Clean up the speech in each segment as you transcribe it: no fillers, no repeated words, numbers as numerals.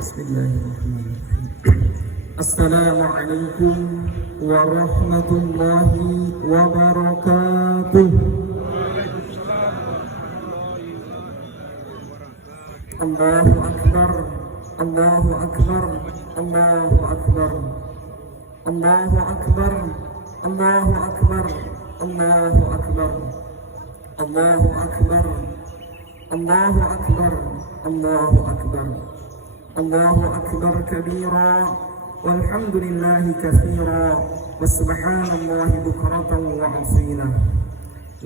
Bismillahirrahmanirrahim. Assalamualaikum warahmatullahi wabarakatuh. Allahu Akbar, Allahu Akbar, Allahu Akbar, Allahu Akbar, Allahu Akbar, Allahu Akbar, Allahu Akbar, Allahu Akbar, Allahu Akbar, Allahu Akbar kabira, walhamdulillahi katsira, wa subhanallahi bukratan wa asila.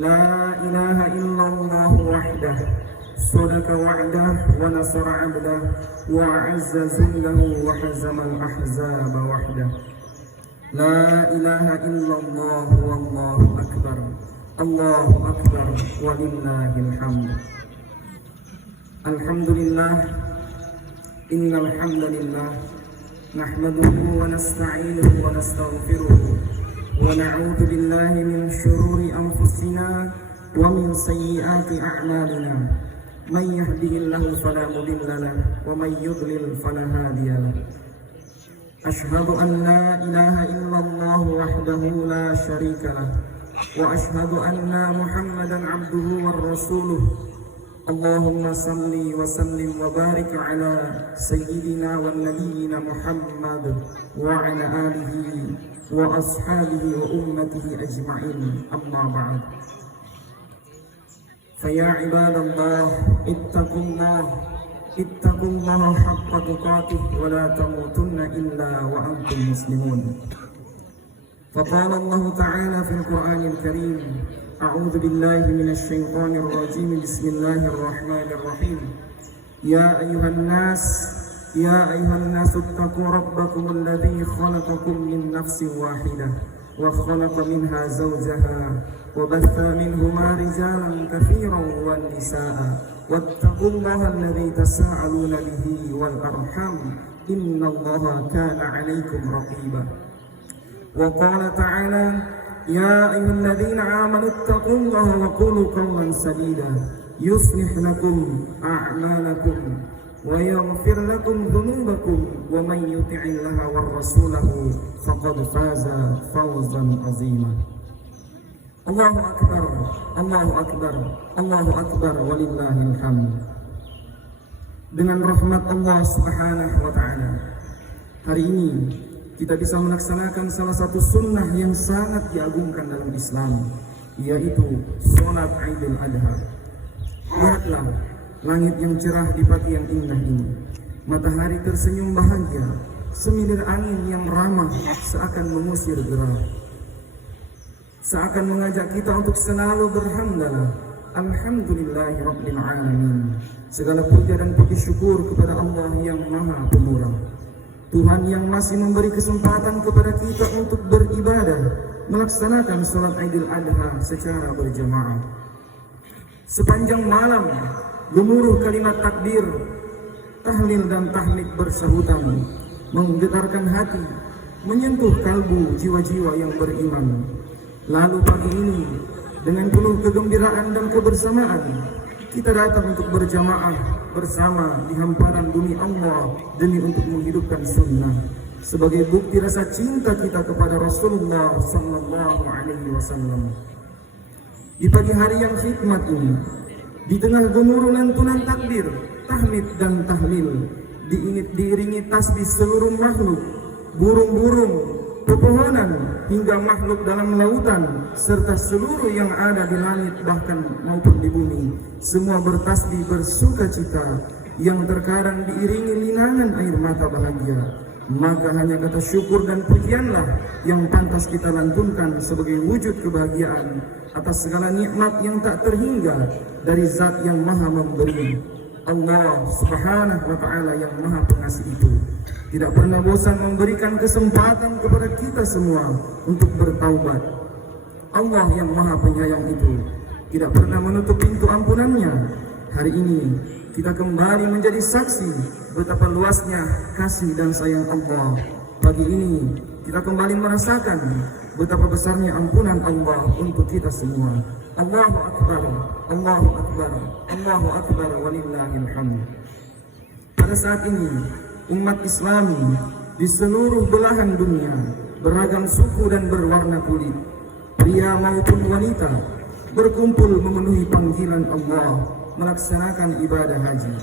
La ilaha illallah wahdah, sadaka wa'dah, wa nasara 'abdah, wa 'azza zullahu, wa hazama al-ahzaba wahdah. La ilaha illallah wallahu akbar, Allahu akbar, walillahil hamd. Alhamdulillah, innal hamdalillah nahmaduhu wa nasta'inuhu wa nastaghfiruh wa na'udzu billahi min shururi anfusina wa min sayyiati a'malina. Man yahdihillahu fala mudilla lahu wa man yudlil fala hadiya lahu. Ashhadu an la ilaha illallah wahdahu la syarika lahu wa ashhadu anna Muhammadan 'abduhu war rasuluh. Allahumma salli wa sallim wa barik ala sayyidina wa nabiyyina Muhammad wa ala alihi wa ashabihi wa ummatihi ajma'in. Amma ba'd. Faya ibadallah, ittaqullaha haqqa tuqatih wa la tamutunna illa wa antum muslimun. Faqala Allah ta'ala fil Qur'anil Karim, a'udzu billahi minasy syaithanir rajim, bismillahir rahmanir rahim. Ya ayyuhan nas ittaqu rabbakum alladzi khalaqakum min nafsin wahidah wa khalaqa minha zawjaha wa batha minhuma rijalan katsiran wan nisaa wattaqullaha alladzi tasaaluna bihi wal arham innallaha kana 'alaikum raqiba. Wa qala ta'ala, ya ayyuhalladzina amanu ittaqullaha wa qulu qawlan sadida yuslih lakum a'malakum wa yaghfir lakum dhunubakum wa man yuti'illaha war rasulahu faqad faza fawzan 'azima. Allahu akbar, Allahu akbar, Allahu akbar, walillahil hamd. Dengan rahmat Allah Subhanahu wa taala, hari ini kita bisa melaksanakan salah satu sunnah yang sangat diagungkan dalam Islam, yaitu sholat Idul Adha. Lihatlah langit yang cerah di pagi yang indah ini, matahari tersenyum bahagia, semilir angin yang ramah seakan mengusir gerah, seakan mengajak kita untuk selalu berhamdalah. Alhamdulillahi Rabbil Alamin. Segala puja dan puji syukur kepada Allah yang Maha Pemurah, Tuhan yang masih memberi kesempatan kepada kita untuk beribadah, melaksanakan sholat Idul Adha secara berjamaah. Sepanjang malam, gemuruh kalimat takbir, tahlil dan tahmid bersahutan, menggetarkan hati, menyentuh kalbu jiwa-jiwa yang beriman. Lalu pagi ini, dengan penuh kegembiraan dan kebersamaan, kita datang untuk berjamaah bersama di hamparan bumi Allah demi untuk menghidupkan sunnah sebagai bukti rasa cinta kita kepada Rasulullah sallallahu alaihi wasallam. Di pagi hari yang hikmat ini, di tengah gemuruh lantunan takbir, tahmid dan tahlil, diiringi tasbih seluruh makhluk, burung-burung, pepohonan hingga makhluk dalam lautan serta seluruh yang ada di langit bahkan maupun di bumi, semua bertasbih bersukacita yang terkadang diiringi linangan air mata bahagia. Maka hanya kata syukur dan pujianlah yang pantas kita lantunkan sebagai wujud kebahagiaan atas segala nikmat yang tak terhingga dari Zat yang Maha Memberi, Allah Subhanahu wa ta'ala yang Maha Pengasih itu. Tidak pernah bosan memberikan kesempatan kepada kita semua untuk bertaubat. Allah yang Maha Penyayang itu tidak pernah menutup pintu ampunannya. Hari ini kita kembali menjadi saksi betapa luasnya kasih dan sayang Allah. Pagi ini kita kembali merasakan betapa besarnya ampunan Allah untuk kita semua. Allahu Akbar, Allahu Akbar, Allahu Akbar, walillahil hamd. Pada saat ini umat Islami di seluruh belahan dunia, beragam suku dan berwarna kulit, pria maupun wanita, berkumpul memenuhi panggilan Allah melaksanakan ibadah haji.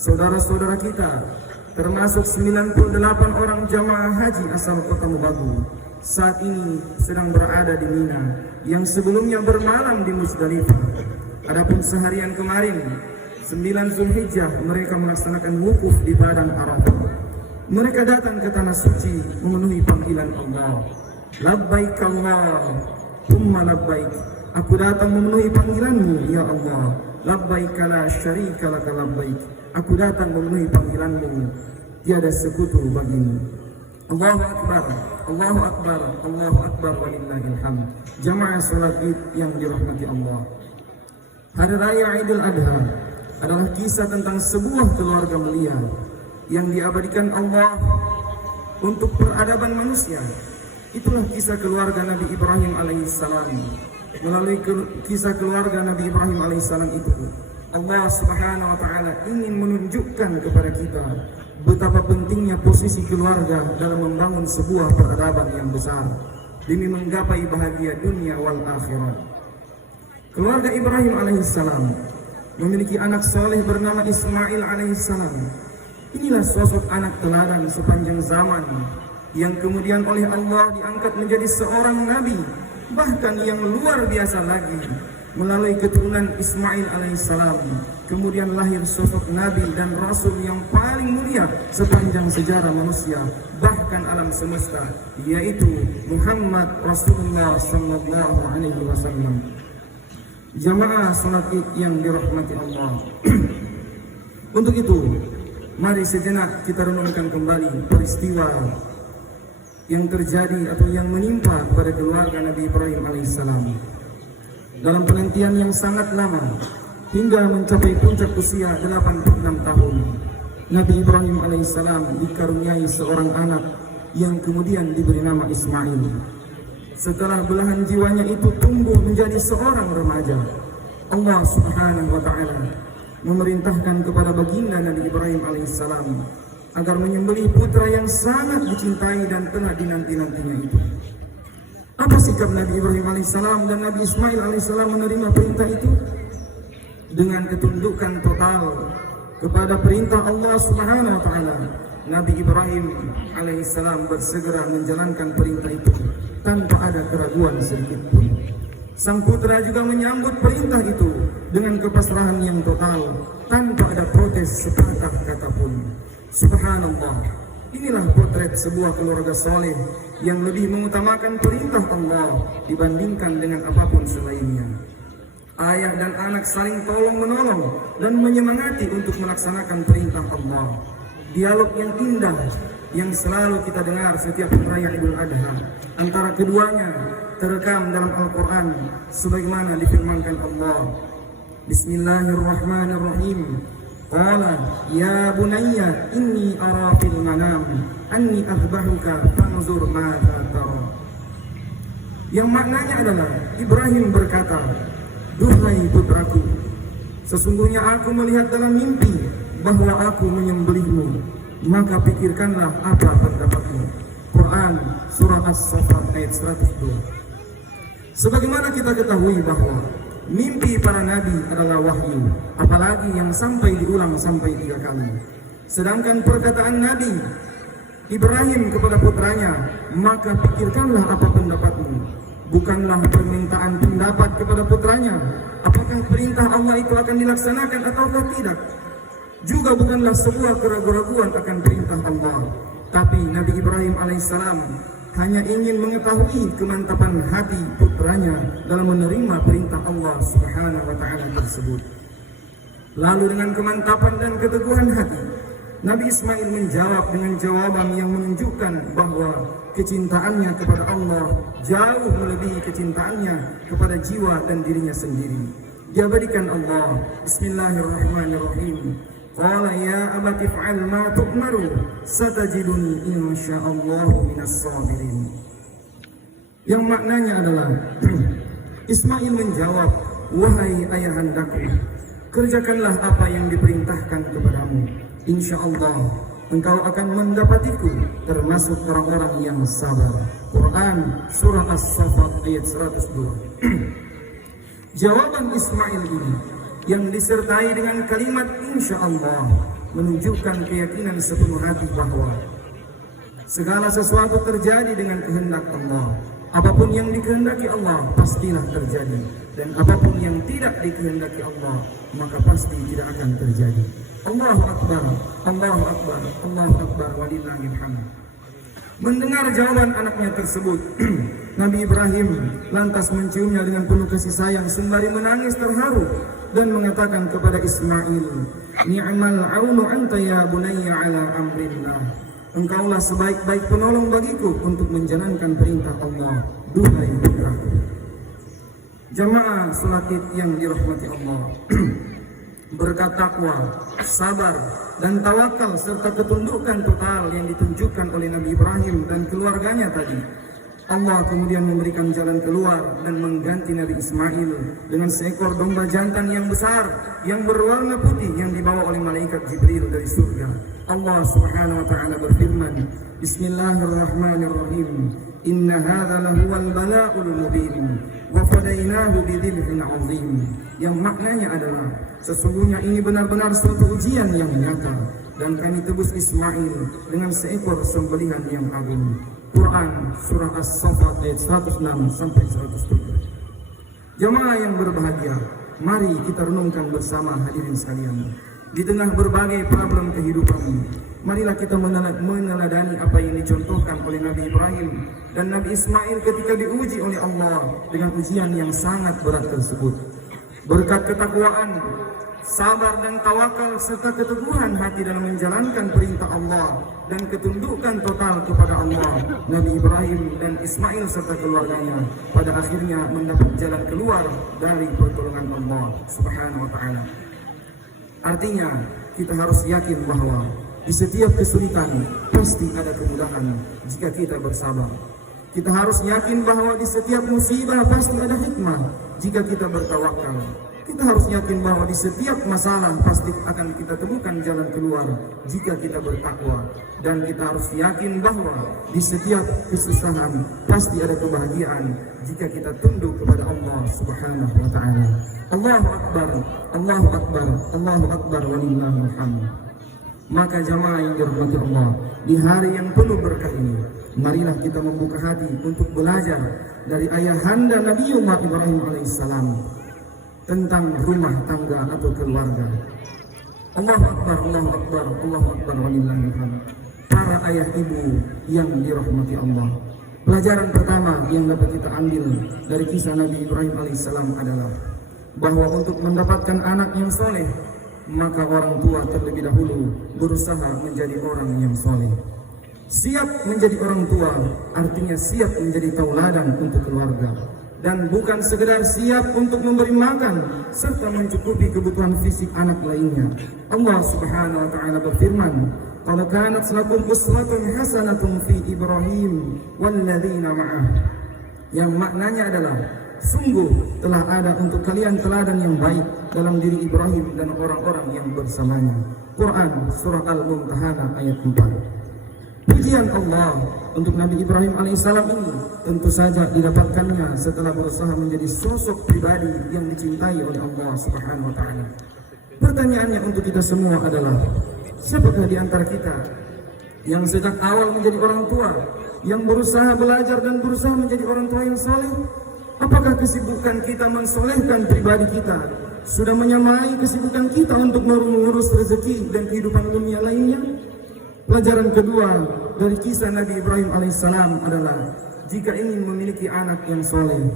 Saudara-saudara kita, termasuk 98 orang jamaah haji asal Kota Mobagu, saat ini sedang berada di Mina, yang sebelumnya bermalam di Musdalifah. Adapun seharian kemarin, 9 Zulhijjah, mereka melaksanakan wukuf di Padang Arafah. Mereka datang ke tanah suci memenuhi panggilan Allah. Labbaik Allahumma labbaik. Aku datang memenuhi panggilanmu, ya Allah. Labbaik la syarika laka labbaik. Aku datang memenuhi panggilanmu, tiada sekutu bagimu. Allahu Akbar, Allahu Akbar, Allahu Akbar, walillahil hamd. Jamaah salat Id yang dirahmati Allah. Hari Raya Idul Adha adalah kisah tentang sebuah keluarga mulia yang diabadikan Allah untuk peradaban manusia. Itulah kisah keluarga Nabi Ibrahim alaihissalam. Melalui kisah keluarga Nabi Ibrahim alaihissalam itu, Allah subhanahu wa ta'ala ingin menunjukkan kepada kita betapa pentingnya posisi keluarga dalam membangun sebuah peradaban yang besar demi menggapai bahagia dunia wal akhirat. Keluarga Ibrahim alaihissalam memiliki anak soleh bernama Ismail alaihissalam. Inilah sosok anak teladan sepanjang zaman yang kemudian oleh Allah diangkat menjadi seorang nabi, bahkan yang luar biasa lagi. Melalui keturunan Ismail alaihissalam kemudian lahir sosok nabi dan rasul yang paling mulia sepanjang sejarah manusia, bahkan alam semesta, yaitu Muhammad Rasulullah sallallahu alaihi wasallam. Jamaah salat Id yang dirahmati Allah. Untuk itu, mari sejenak kita renungkan kembali peristiwa yang terjadi atau yang menimpa pada keluarga Nabi Ibrahim alaihissalam. Dalam penantian yang sangat lama hingga mencapai puncak usia 86 tahun, Nabi Ibrahim alaihissalam dikaruniai seorang anak yang kemudian diberi nama Ismail. Setelah belahan jiwanya itu tumbuh menjadi seorang remaja, Allah subhanahu wa ta'ala memerintahkan kepada baginda Nabi Ibrahim alaihissalam agar menyembelih putra yang sangat dicintai dan telah dinanti-nantinya itu. Apa sikap Nabi Ibrahim alaihissalam dan Nabi Ismail alaihissalam menerima perintah itu? Dengan ketundukan total kepada perintah Allah subhanahu wa ta'ala, Nabi Ibrahim alaihissalam bersegera menjalankan perintah itu tanpa ada keraguan sedikit pun. Sang putra juga menyambut perintah itu dengan kepasrahan yang total tanpa ada protes sepatah kata pun. Subhanallah, inilah potret sebuah keluarga soleh yang lebih mengutamakan perintah Allah dibandingkan dengan apapun selainnya. Ayah dan anak saling tolong-menolong dan menyemangati untuk melaksanakan perintah Allah. Dialog yang indah yang selalu kita dengar setiap Raya Idul Adha antara keduanya terekam dalam Al-Quran sebagaimana difirmankan Allah. Bismillahirrahmanirrahim. Qala ya bunayya inni ara fil manam anni azbahuka fanzur madza tara. Yang maknanya adalah Ibrahim berkata, duhai putraku, sesungguhnya aku melihat dalam mimpi bahwa aku menyembelihmu, maka pikirkanlah apa pendapatmu. Quran surah As-Saffat ayat 102. Sebagaimana kita ketahui bahwa mimpi para nabi adalah wahyu, apalagi yang sampai diulang sampai 3 kali. Sedangkan perkataan Nabi Ibrahim kepada putranya, maka pikirkanlah apa pendapatmu, bukanlah permintaan pendapat kepada putranya apakah perintah Allah itu akan dilaksanakan ataukah tidak. Juga bukanlah sebuah keraguan-raguan akan perintah Allah, tapi Nabi Ibrahim alaihissalam hanya ingin mengetahui kemantapan hati putranya dalam menerima perintah Allah subhanahu wa ta'ala tersebut. Lalu dengan kemantapan dan keteguhan hati, Nabi Ismail menjawab dengan jawaban yang menunjukkan bahwa kecintaannya kepada Allah jauh melebihi kecintaannya kepada jiwa dan dirinya sendiri. Diabadikan Allah. Bismillahirrahmanirrahim. Qala ya abati fa'al ma tu'maru satajiduni insyaallahu minas sabirin. Yang maknanya adalah Ismail menjawab, wahai ayahandaku, kerjakanlah apa yang diperintahkan kepadamu. Insyaallah engkau akan mendapatiku termasuk orang-orang yang sabar. Quran surah As-Saffat ayat 102. Jawaban Ismail ini yang disertai dengan kalimat insya Allah menunjukkan keyakinan sepenuh hati bahwa segala sesuatu terjadi dengan kehendak Allah. Apapun yang dikehendaki Allah pastilah terjadi, dan apapun yang tidak dikehendaki Allah maka pasti tidak akan terjadi. Allahu Akbar, Allahu Akbar, Allahu Akbar, walillahil hamd. Mendengar jawaban anaknya tersebut, Nabi Ibrahim lantas menciumnya dengan penuh kasih sayang sembari menangis terharu dan mengatakan kepada Ismail, "Ni'mal aunu anta ya bunayya ala amrillah." Engkaulah sebaik-baik penolong bagiku untuk menjalankan perintah Allah, duhai putraku. Jamaah salat Id yang dirahmati Allah. Berkat takwa, sabar, dan tawakal serta ketundukan total yang ditunjukkan oleh Nabi Ibrahim dan keluarganya tadi, Allah kemudian memberikan jalan keluar dan mengganti Nabi Ismail dengan seekor domba jantan yang besar yang berwarna putih yang dibawa oleh malaikat Jibril dari surga. Allah Subhanahu wa taala berfirman, Bismillahirrahmanirrahim. Inna hadza lahuwal bala'ul mubin wa fadainahu bidzibhin 'azim. Yang maknanya adalah sesungguhnya ini benar-benar suatu ujian yang nyata dan kami tebus Ismail dengan seekor sembelihan yang agung. Quran surah As-Saffat ayat 106 sampai 107. Jamaah yang berbahagia, mari kita renungkan bersama hadirin sekalian. Di tengah berbagai problem kehidupan, marilah kita meneladani apa yang dicontohkan oleh Nabi Ibrahim dan Nabi Ismail ketika diuji oleh Allah dengan ujian yang sangat berat tersebut. Berkat ketakwaan, sabar dan tawakal serta keteguhan hati dalam menjalankan perintah Allah dan ketundukan total kepada Allah, Nabi Ibrahim dan Ismail serta keluarganya pada akhirnya mendapat jalan keluar dari pertolongan Allah Subhanahu wa taala. Artinya, kita harus yakin bahwa di setiap kesulitan pasti ada kemudahan jika kita bersabar. Kita harus yakin bahwa di setiap musibah pasti ada hikmah jika kita bertawakal. Kita harus yakin bahwa di setiap masalah pasti akan kita temukan jalan keluar jika kita bertakwa. Dan kita harus yakin bahwa di setiap kesusahan pasti ada kebahagiaan jika kita tunduk kepada Allah Subhanahu wa taala. Allahu Akbar, Allahu Akbar, Allahu Akbar, walillahil hamd. Maka jamaah yang dirahmati Allah, di hari yang penuh berkah ini, marilah kita membuka hati untuk belajar dari ayahanda Nabiullah Ibrahim alaihissalam tentang rumah tangga atau keluarga. Allahu Akbar, Allahu Akbar, Allahu Akbar, walillahil hamd. Para ayah ibu yang dirahmati Allah, pelajaran pertama yang dapat kita ambil dari kisah Nabi Ibrahim alaihissalam adalah bahwa untuk mendapatkan anak yang soleh, maka orang tua terlebih dahulu berusaha menjadi orang yang soleh. Siap menjadi orang tua artinya siap menjadi tauladan untuk keluarga, dan bukan sekedar siap untuk memberi makan serta mencukupi kebutuhan fisik anak lainnya. Allah Subhanahu wa taala berfirman, "Qad kanat lakum uswatun hasanatun fi Ibrahim walladzina ma'ah." Yang maknanya adalah sungguh telah ada untuk kalian teladan yang baik dalam diri Ibrahim dan orang-orang yang bersamanya. Quran surah Al-Mumtahanah ayat 4. Pujian Allah untuk Nabi Ibrahim alaihissalam ini tentu saja didapatkannya setelah berusaha menjadi sosok pribadi yang dicintai oleh Allah Subhanahu wa taala. Pertanyaannya untuk kita semua adalah, siapakah di antara kita yang sejak awal menjadi orang tua, yang berusaha belajar dan berusaha menjadi orang tua yang soleh? Apakah kesibukan kita mensolehkan pribadi kita sudah menyamai kesibukan kita untuk mengurus rezeki dan kehidupan dunia lainnya? Pelajaran kedua dari kisah Nabi Ibrahim alaihissalam adalah, jika ingin memiliki anak yang soleh,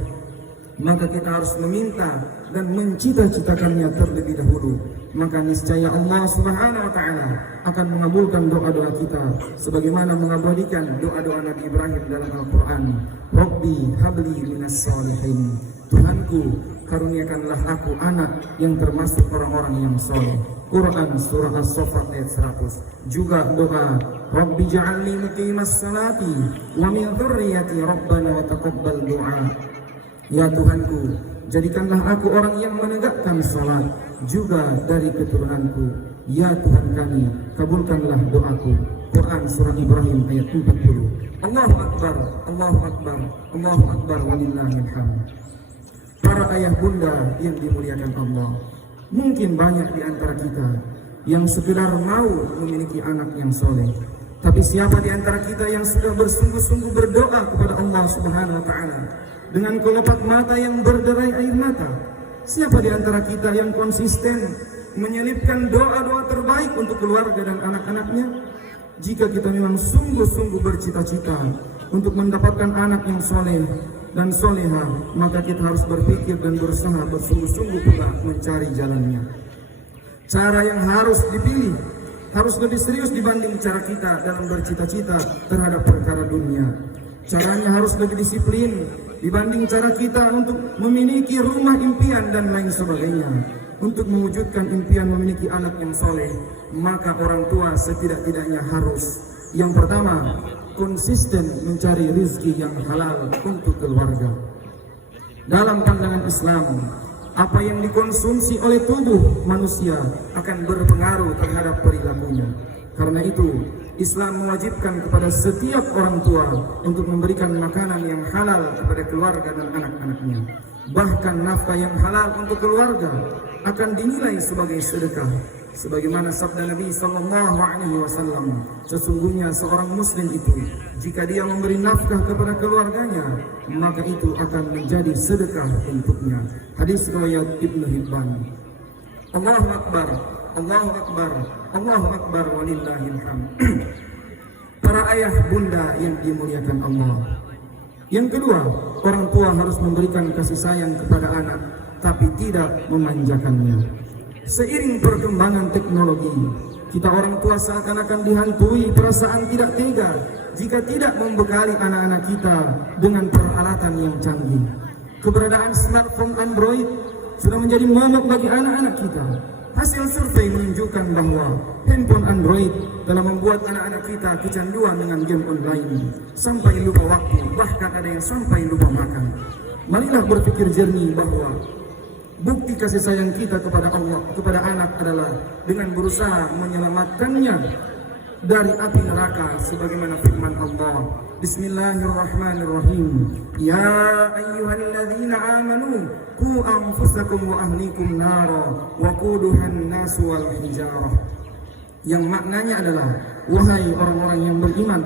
maka kita harus meminta dan mencita-citakannya terlebih dahulu. Maka niscaya Allah Subhanahu wa taala akan mengabulkan doa-doa kita sebagaimana mengabadikan doa-doa Nabi Ibrahim dalam Al-Qur'an. Rabbi habli minas sholihin. Tuhanku, karuniakanlah aku anak yang termasuk orang-orang yang soleh. Quran surah As-Saffat ayat 100. Juga doa, Rabbi ja'alni muqimas salati wa min dzurriyyati rabbana wa taqabbal du'a. Ya Tuhanku, jadikanlah aku orang yang menegakkan salat juga dari keturunanku. Ya Tuhan kami, kabulkanlah doaku. Quran surah Ibrahim ayat 40. Allahu Akbar, Allahu Akbar, Allahu Akbar, walillahil hamd. Para ayah bunda yang dimuliakan Allah, mungkin banyak di antara kita yang sekedar mau memiliki anak yang soleh. Tapi siapa di antara kita yang sudah bersungguh-sungguh berdoa kepada Allah Subhanahu wa Ta'ala dengan kelopak mata yang berderai air mata? Siapa di antara kita yang konsisten menyelipkan doa-doa terbaik untuk keluarga dan anak-anaknya? Jika kita memang sungguh-sungguh bercita-cita untuk mendapatkan anak yang soleh dan soleha, maka kita harus berpikir dan berusaha bersungguh-sungguh pula mencari jalannya. Cara yang harus dipilih harus lebih serius dibanding cara kita dalam bercita-cita terhadap perkara dunia. Caranya harus lebih disiplin dibanding cara kita untuk memiliki rumah impian dan lain sebagainya. Untuk mewujudkan impian memiliki anak yang soleh, maka orang tua setidak-tidaknya harus, yang pertama, konsisten mencari rezeki yang halal untuk keluarga. Dalam pandangan Islam, apa yang dikonsumsi oleh tubuh manusia akan berpengaruh terhadap perilakunya. Karena itu, Islam mewajibkan kepada setiap orang tua untuk memberikan makanan yang halal kepada keluarga dan anak-anaknya. Bahkan nafkah yang halal untuk keluarga akan dinilai sebagai sedekah. Sebagaimana sabda Nabi sallallahu alaihi wasallam, sesungguhnya seorang muslim itu jika dia memberi nafkah kepada keluarganya, maka itu akan menjadi sedekah untuknya. Hadis riwayat Ibnu Hibban. Allahu Akbar, Allahu Akbar, Allahu Akbar, walillahil hamd. Para ayah bunda yang dimuliakan Allah. Yang kedua, orang tua harus memberikan kasih sayang kepada anak, tapi tidak memanjakannya. Seiring perkembangan teknologi, kita orang tua seakan-akan dihantui perasaan tidak tega jika tidak membekali anak-anak kita dengan peralatan yang canggih. Keberadaan smartphone Android sudah menjadi momok bagi anak-anak kita. Hasil survei menunjukkan bahwa handphone Android telah membuat anak-anak kita kecanduan dengan game online sampai lupa waktu, bahkan ada yang sampai lupa makan. Marilah berpikir jernih bahwa bukti kasih sayang kita kepada Allah, kepada anak adalah dengan berusaha menyelamatkannya dari api neraka sebagaimana firman Allah. Bismillahirrahmanirrahim. Ya ayyuhalladzina amanu qu anfusakum wa ahlikum nara wa quduhan nas wal hijarah. Yang maknanya adalah, wahai orang-orang yang beriman,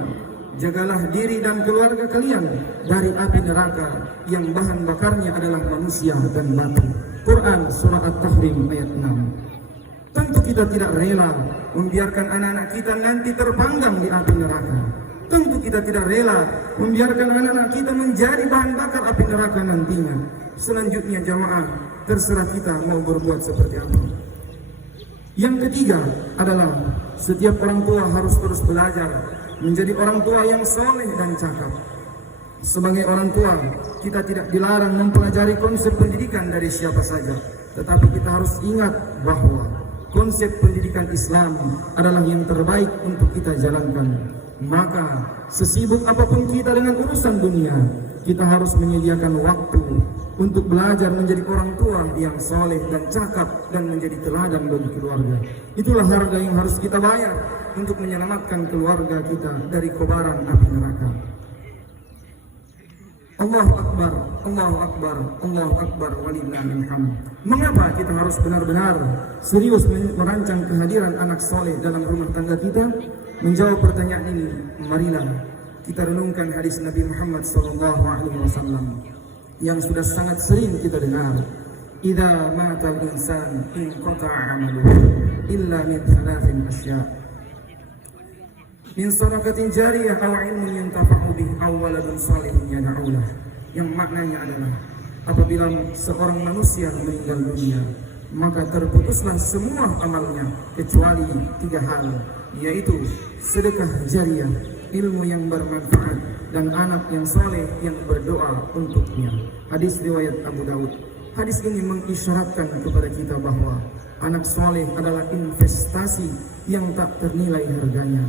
jagalah diri dan keluarga kalian dari api neraka yang bahan bakarnya adalah manusia dan batu. Quran surah At-Tahrim ayat 6. Tentu kita tidak rela membiarkan anak-anak kita nanti terpanggang di api neraka. Tentu kita tidak rela membiarkan anak-anak kita menjadi bahan bakar api neraka nantinya. Selanjutnya jamaah, terserah kita mau berbuat seperti apa. Yang ketiga adalah setiap orang tua harus terus belajar menjadi orang tua yang soleh dan cakap. Sebagai orang tua, kita tidak dilarang mempelajari konsep pendidikan dari siapa saja, tetapi kita harus ingat bahwa konsep pendidikan Islam adalah yang terbaik untuk kita jalankan. Maka sesibuk apapun kita dengan urusan dunia, kita harus menyediakan waktu untuk belajar menjadi orang tua yang soleh dan cakap dan menjadi teladan bagi keluarga. Itulah harga yang harus kita bayar untuk menyelamatkan keluarga kita dari kobaran api neraka. Allahu Akbar, Allahu Akbar, Allahu Akbar, walillahil hamd. Mengapa kita harus benar-benar serius merancang kehadiran anak soleh dalam rumah tangga kita? Menjawab pertanyaan ini, marilah kita renungkan hadis Nabi Muhammad SAW yang sudah sangat sering kita dengar. Idza matal insan inqata'a 'amaluhu illa min thalathin asya'. Min sadaqatin jariyah aw ilmin yuntafa'u bih aw waladun salihin yad'u lah. Yang maknanya adalah apabila seorang manusia meninggal dunia, maka terputuslah semua amalnya kecuali 3 hal, yaitu sedekah jariyah, ilmu yang bermanfaat, dan anak yang soleh yang berdoa untuknya. Hadis riwayat Abu Daud. Hadis ini mengisyaratkan kepada kita bahwa anak soleh adalah investasi yang tak ternilai harganya.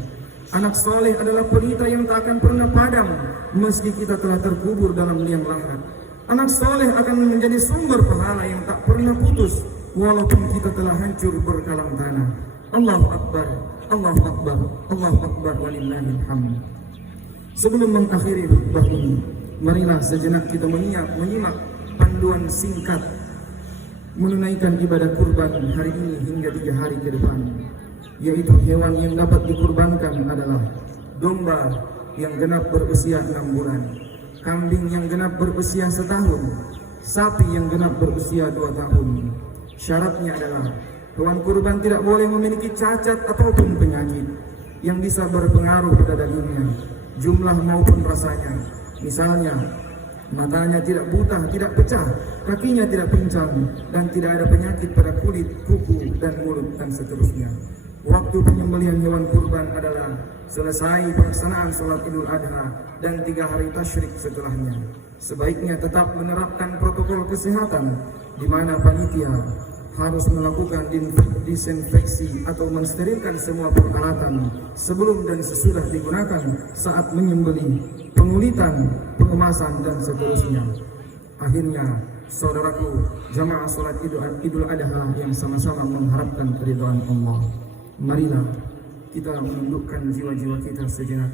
Anak soleh adalah pelita yang tak akan pernah padam meski kita telah terkubur dalam liang lahat. Anak soleh akan menjadi sumber pahala yang tak pernah putus walaupun kita telah hancur berkalang tanah. Allahu Akbar, Allahu Akbar, Allahu Akbar, walillahil hamd. Sebelum mengakhiri khutbah ini, marilah sejenak kita menyimak panduan singkat menunaikan ibadah kurban hari ini hingga 3 hari ke depan, yaitu hewan yang dapat dikurbankan adalah domba yang genap berusia 6 bulan, kambing yang genap berusia 1 tahun, sapi yang genap berusia 2 tahun. Syaratnya adalah hewan kurban tidak boleh memiliki cacat ataupun penyakit yang bisa berpengaruh pada dagingnya, jumlah maupun rasanya. Misalnya, matanya tidak buta, tidak pecah, kakinya tidak pincang, dan tidak ada penyakit pada kulit, kuku, dan mulut, dan seterusnya. Waktu penyembelihan hewan kurban adalah selesai pelaksanaan sholat Idul Adha dan 3 hari tasyrik setelahnya. Sebaiknya tetap menerapkan protokol kesehatan, di mana panitia harus melakukan disinfeksi atau mensterilkan semua peralatan sebelum dan sesudah digunakan saat menyembelih, pengulitan, pengemasan, dan seterusnya. Akhirnya, saudaraku, jamaah sholat Idul Adha yang sama-sama mengharapkan keridhaan Allah, marilah kita menundukkan jiwa-jiwa kita sejenak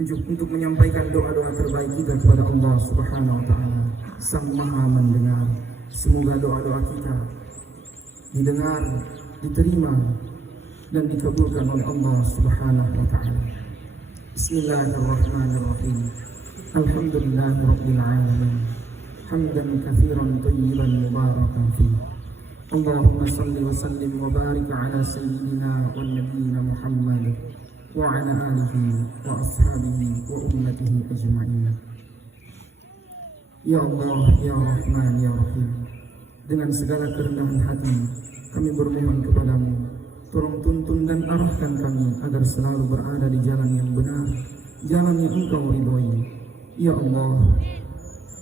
untuk menyampaikan doa-doa terbaik kita kepada Allah Subhanahu wa Ta'ala, Sang Maha Mendengar. Semoga doa-doa kita didengar, diterima, dan dikabulkan oleh Allah Subhanahu wa Ta'ala. Bismillahirrahmanirrahim. Alhamdulillahirabbil alamin. Hamdan katsiran thayyiban mubarakan fihi. Allahumma shalli wa sallim wa barik ala sayyidina wa nabiyyina Muhammad wa ala alihi wa ashabihi wa ummatihi ajma'in. Ya Allah, ya Rahman, ya Rahim, dengan segala kerendahan hati kami bermohon kepadamu, tolong tuntun dan arahkan kami agar selalu berada di jalan yang benar, jalan yang Engkau ridhoi. Ya Allah,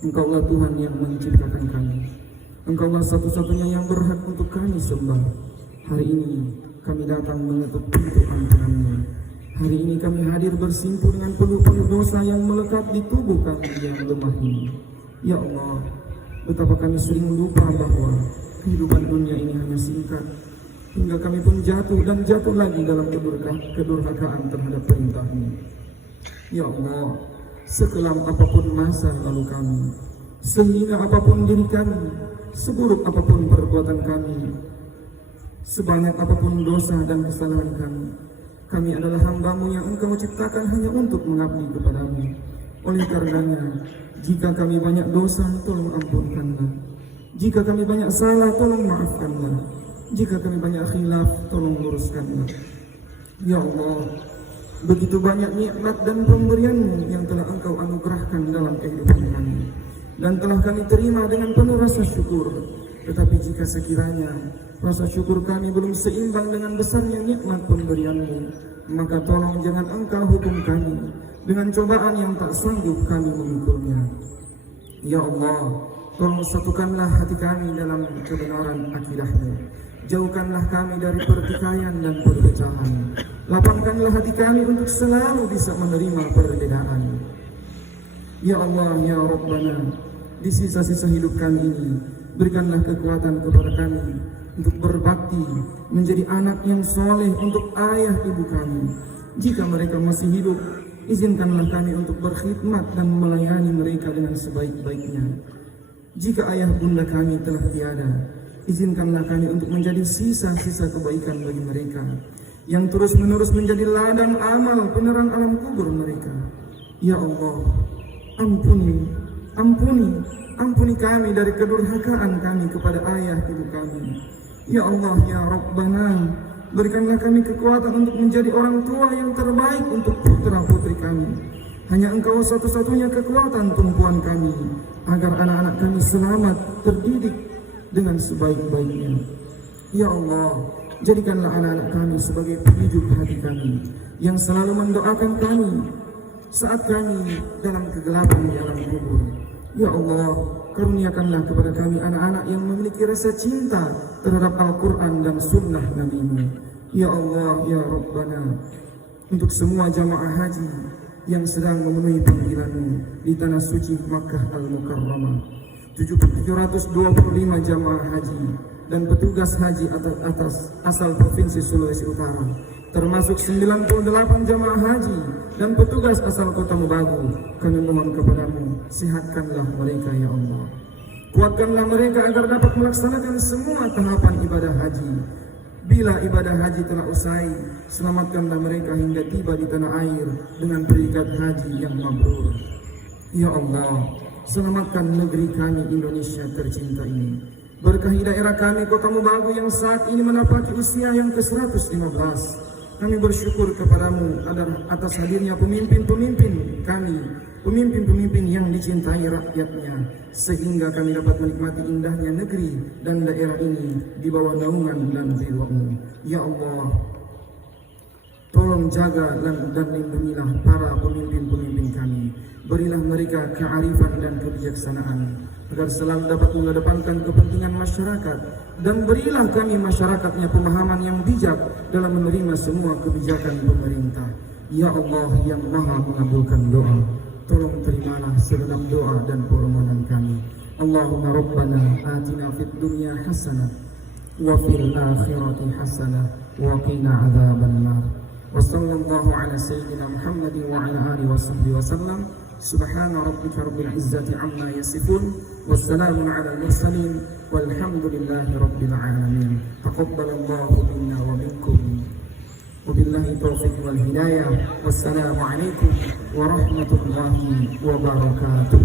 Engkaulah Tuhan yang menciptakan kami, Engkaulah satu-satunya yang berhak untuk kami sembah. Hari ini kami datang mengetuk pintu ampunan-Mu. Hari ini kami hadir bersimpuh dengan peluh-peluh dosa yang melekat di tubuh kami yang lemah ini. Ya Allah, betapa kami sering lupa bahwa kehidupan dunia ini hanya singkat, hingga kami pun jatuh dan jatuh lagi dalam kedurhakaan terhadap perintah-Mu. Ya Allah, sekelam apapun masa lalu kami, sehingga apapun diri kami, seburuk apapun perbuatan kami, sebanyak apapun dosa dan kesalahan kami adalah hamba-Mu yang Engkau ciptakan hanya untuk mengabdi kepada-Mu. Oleh karenanya, jika kami banyak dosa, tolong ampunkanlah. Jika kami banyak salah, tolong maafkanlah. Jika kami banyak khilaf, tolong luruskanlah. Ya Allah, begitu banyak nikmat dan pemberian-Mu yang telah Engkau anugerahkan dalam kehidupan kami, dan telah kami terima dengan penuh rasa syukur. Tetapi jika sekiranya rasa syukur kami belum seimbang dengan besarnya nikmat pemberian-Mu, maka tolong jangan Engkau hukum kami dengan cobaan yang tak sanggup kami memikulnya. Ya Allah, tolong satukanlah hati kami dalam kebenaran akidah-Mu. Jauhkanlah kami dari pertikaian dan perpecahan. Lapangkanlah hati kami untuk selalu bisa menerima perbedaan. Ya Allah, ya Rabbana, di sisa-sisa hidup kami ini, berikanlah kekuatan kepada kami untuk berbakti, menjadi anak yang soleh untuk ayah ibu kami. Jika mereka masih hidup, izinkanlah kami untuk berkhidmat dan melayani mereka dengan sebaik-baiknya. Jika ayah bunda kami telah tiada, izinkanlah kami untuk menjadi sisa-sisa kebaikan bagi mereka, yang terus-menerus menjadi ladang amal penerang alam kubur mereka. Ya Allah, ampuni kami dari kedurhakaan kami kepada ayah ibu kami. Ya Allah, ya Rabbana, berikanlah kami kekuatan untuk menjadi orang tua yang terbaik untuk putra-putri kami. Hanya Engkau satu-satunya kekuatan tumpuan kami, agar anak-anak kami selamat terdidik dengan sebaik-baiknya. Ya Allah, jadikanlah anak-anak kami sebagai penyejuk hati kami, yang selalu mendoakan kami saat kami dalam kegelapan di alam kubur. Ya Allah, karuniakanlah kepada kami anak-anak yang memiliki rasa cinta terhadap Al-Quran dan Sunnah Nabi-Mu. Ya Allah, ya Rabbana, untuk semua jamaah haji yang sedang memenuhi panggilan-Mu di tanah suci Makkah Al-Mukarramah, 725 jamaah haji dan petugas haji atas asal Provinsi Sulawesi Utara, termasuk 98 jemaah haji dan petugas asal Kota Mobagu. Kami mohon kepadamu, sehatkanlah mereka ya Allah. Kuatkanlah mereka agar dapat melaksanakan semua tahapan ibadah haji. Bila ibadah haji telah usai, selamatkanlah mereka hingga tiba di tanah air dengan predikat haji yang mabrur. Ya Allah, selamatkan negeri kami Indonesia tercinta ini. Berkahi daerah kami Kota Mobagu yang saat ini menapaki usia yang ke-115. Kami bersyukur kepadamu atas hadirnya pemimpin-pemimpin kami, pemimpin-pemimpin yang dicintai rakyatnya, sehingga kami dapat menikmati indahnya negeri dan daerah ini di bawah naungan dan ridha-Mu. Ya Allah, tolong jaga dan lindungilah para pemimpin-pemimpin kami. Berilah mereka kearifan dan kebijaksanaan agar selalu dapat mengedepankan kepentingan masyarakat, dan berilah kami masyarakatnya pemahaman yang bijak dalam menerima semua kebijakan pemerintah. Ya Allah yang Maha mengabulkan doa, tolong terimalah segenap doa dan permohonan kami. Allahumma rabbana atina fid dunya hasanah wa fil akhirati hasanah wa qina adzabannar. Wa sallallahu ala sayyidina Muhammadin wa ala alihi wa sahbihi wa sallam. Subhana rabbika rabbil izzati amma yasifun, wassalamun ala al-mursalin, walhamdulillahi rabbil alamin. Taqabbalallahu minna wa minkum. Wabillahi taufiq wal hidayah. Wassalamu alaikum warahmatullahi wabarakatuh.